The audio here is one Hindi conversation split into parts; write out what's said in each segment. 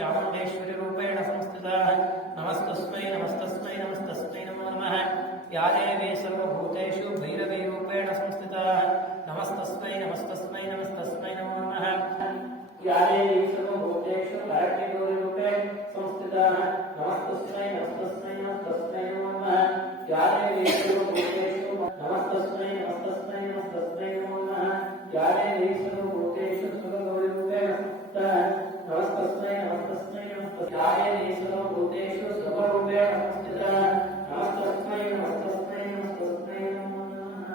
चामुण्डेश्वरी रूपेण संस्थिता नमस्तस्मै नमस्तस्मै नमस्तस्मै नमो नमः या देवी सर्वभूतेषु भैरवी रूपेण संस्थिता नमस्तस्मै नमस्तस्मै नमस्तस्मै नमो नमः या देवी सर्वभूतेषु भारतीगौरी रूपेण संस्थिता नमस्तस्मै नमस्तस्मै नमस्तस्मै नमो नमः या देवी सर्वभूतेषु नमस्तस्मै नमस्तस्मै नमस्तस्मै नमो नमः या देवी सर्वभूतेषु सर्वगौरी रूपेण संस्थिता नमस्तस्मै नमस्तस्मै नमस्तस्मै या देवी सर्वभूतेषु सर्वरूपेण संस्थिता नमस्तस्मै नमस्तस्मै नमस्तस्मै नमो नमः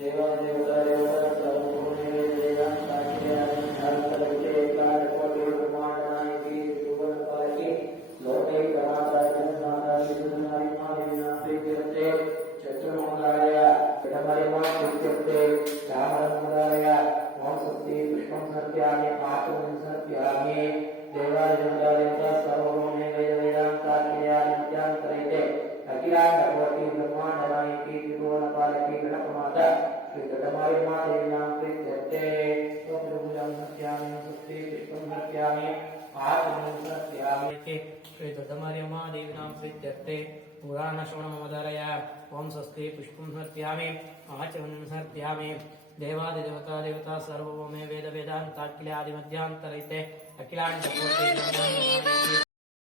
देवा देवता देवता सर्वभूते वेदांताख्यानि धर्मते कारकोटि ब्रह्मांडनायकी त्रिभुवनपालकी लोके कमाचार्य माता विष्णुनारी मादेविना प्रीत्यर्थे चतुर्मंगलाय पिडमरिमा प्रीत्यर्थे रामरंगाय ओम सत्ति पुष्पं सत्यामि आत्मं सत्यामि देवाय देवता सर्वभूते वेदांताख्यानि नित्यांतरैते अखिलांडकोटि ब्रह्मांडनायकी त्रिभुवनपालकी गणपमाता श्री गणमाय मादेविनां प्रीत्यर्थे ओम त्रिभुजं सत्यामि सत्ति पुष्पं सत्यामि आत्मं सत्यामि श्री गणमाय मादेविनां प्रीत्यर्थे पुराण श्रवणमोदरय ओम स्वस्ति पुष्पं सत्यामि आचमनं सत्यामि देवादि देवता देवता सर्वभौमे वेद वेदांताखिलादि मध्यांतरैते अखिलांड कोटि